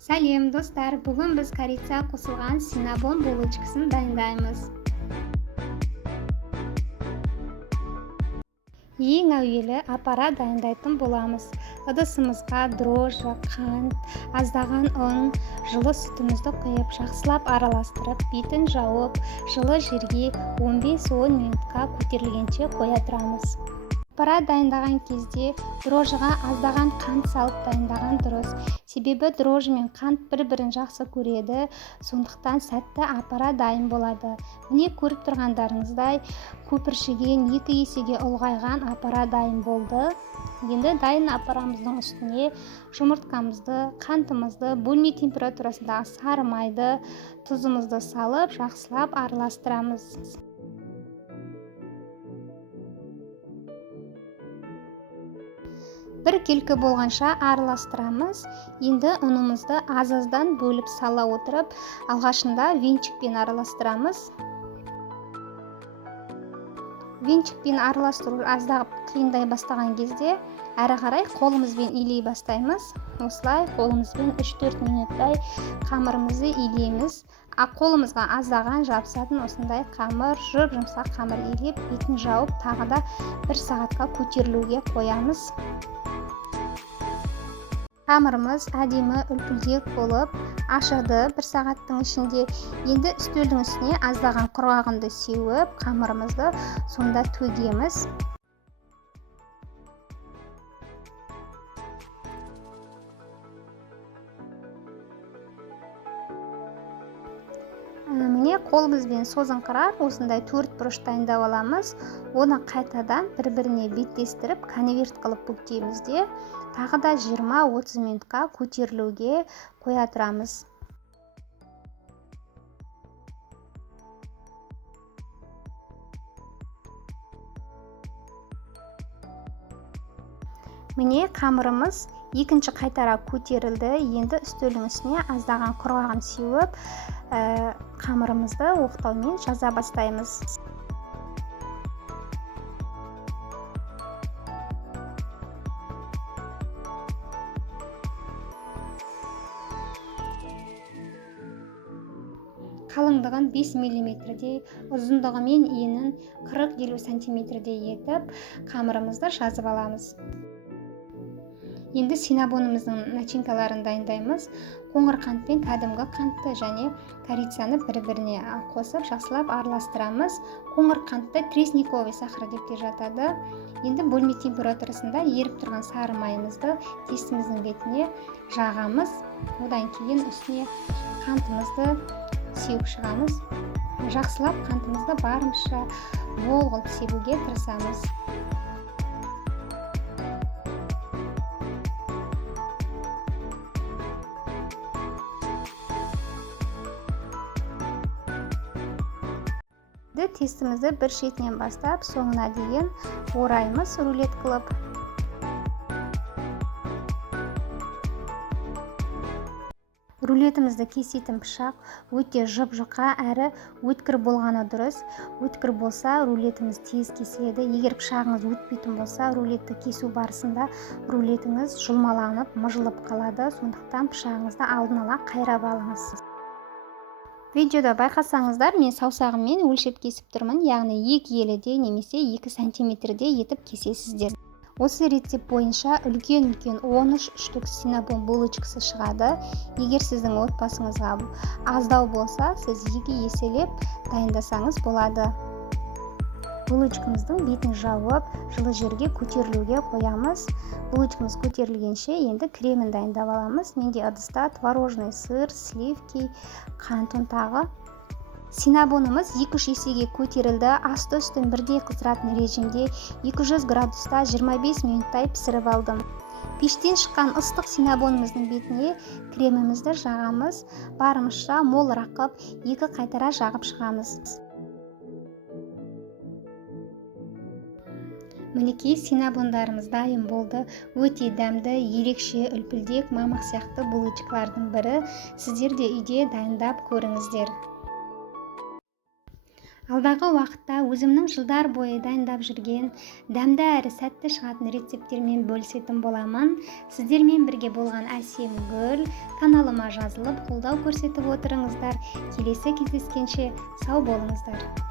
Сәлем достар, бүгін біз корица қосылған синнабон булочкасын дайындаймыз. Ең әуелі аппарат дайындайтын боламыз. Ыдысымызға дрожжі, қант, аздаған ұн, жылы сүтімізді құйып, жақсылап араластырып, бетін жауып, жылы жерге 15-10 минутқа көтерілгенше қоя тұрамыз. Аппарат дайындаған кезде дрожжыға аздаған қант салып дайындаған дұрыс. Себебі дрожжы мен қант бір-бірін жақсы көреді, сондықтан сәтті аппарат дайын болады. Міне көріп тұрғандарыңыздай көпіршіген 2 есеге ұлғайған аппарат дайын болды. Енді дайын аппаратымыздың үстіне жұмыртқамызды, қантымызды, бөлме температурасындағы сары майды, тұзымызды салып, жақсылап араластырамыз. Бір келкі болғанша араластырамыз. Енді ұнымызды аз-аздан бөліп сала отырып, алғашында венчикпен араластырамыз. Венчикпен араластыру аздап қиындай бастаған кезде, әрі қарай қолымызбен илей бастаймыз. Осылай қолымызбен 3-4 минуттай қамырымызды илейміз. Қолымызға аздаған жабысатын осындай қамыр, жұмсақ қамыр илеп, бетін жауып, тағы да 1 сағатқа көтерілуге қоямыз. Қамырымыз әдемі үлпілдек болып ашыды 1 сағаттың ішінде. Енді үстелдің үстіне аздаған құрғағынды сеуіп, қамырымызды сонда төгеміз. Міне қолымызбен созыңқырап, осындай 4 бұрыш дайындап аламыз. Оны қайтадан бір-біріне беттестіріп, конверт қылып бүктейміз де, тағы да 20-30 минутқа көтерілуге қоя тұрамыз. Міне қамырымыз екінші қайтара көтерілді. Енді үстелдің үстіне аздаған құрғағын сеуіп, қамырымызды оқтаумен жаза бастаймыз. Қалыңдығын 5 мм-дей, ұзындығы мен енін 40-50 см-дей етіп, қамырымызды жазып аламыз. Енді синнабонымыздың начинкаларын дайындаймыз. Қоңыр қант пен кәдімгі қантты және корицаны бір-біріне қосып, жақсылап араластырамыз. Қоңыр қантты тресниковый сахар деп те жатады. Енді бөлме температурасында еріп тұрған сары майымызды тестіміздің бетіне жағамыз. Одан кейін үстіне қантымызды сеуіп шығамыз. Жақсылап қантымызды барынша мол қылып себуге тырысамыз. Тестімізді бір шетінен бастап, соңына дейін ораймыз рулет қылып. Рулетімізді кесетін пышақ өте жұп-жұқа әрі өткір болғаны дұрыс. Өткір болса, рулетіңіз тез кесіледі. Егер пышағыңыз өтпейтін болса, рулетті кесу барысында рулетіңіз жұлмаланып, мыжылып қалады. Сондықтан пышағыңызды алдын ала қайрап алыңыз. Видеода байқасаңыздар, мен саусағыммен өлшеп кесіп тұрмын, яғни 2 еліде немесе 2 сантиметрде етіп кесесіздер. Осы рецепт бойынша үлкен 13 штук синнабон булочкасы шығады. Егер сіздің отбасыңызға аздау болса, сіз 2 еселеп дайындасаңыз болады. Булочкамыздың бетін жауып, жылы жерге көтерілуге қоямыз. Булочкамыз көтерілгенше енді кремін дайындап аламыз. Менде ыдыста творожный сыр, сливки, қант ұнтағы. Синнабонымыз 2-3 есеге көтерілді. Асты-үстін бірдей қыздыратын режимде 200 градуста 25 минуттай пісіріп алдым. Пештен шыққан ыстық синнабонымыздың бетіне кремімізді жағамыз. Барымызша мол рақып, 2 қайтара жағып шығамыз. Мінекей синнабондарымыз дайын болды. Өте дәмді, ерекше, үлпілдек, мамық сияқты булочкалардың бірі. Сіздер де үйде дайындап көріңіздер. алдағы уақытта өзімнің жылдар бойы дайындап жүрген дәмді әрі сәтті шығатын рецепттермен бөлісетін боламын. Сіздермен бірге болған әсем гүл. Каналыма жазылып қолдау көрсетіп отырыңыздар. Келесі кездескенше сау болыңыздар.